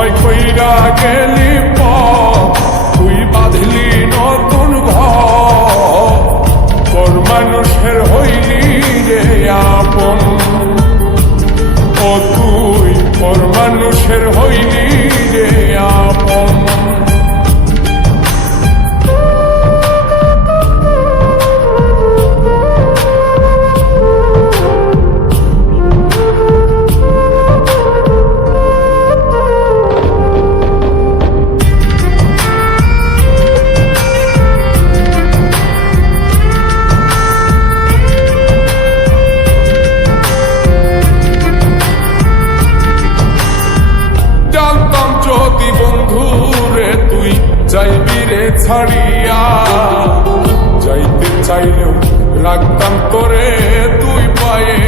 আমায় কইরা গেলি তুই বাঁধলি নতুন ঘর। তোর মানুষের হইলি রে আপন। ও তুই, তোর মানুষের হইলি যদি বন্ধু রে তুই যাইবি রে ছাড়িয়া। যাইতে চাইলেও লাগতাম করে তুই পায়ে।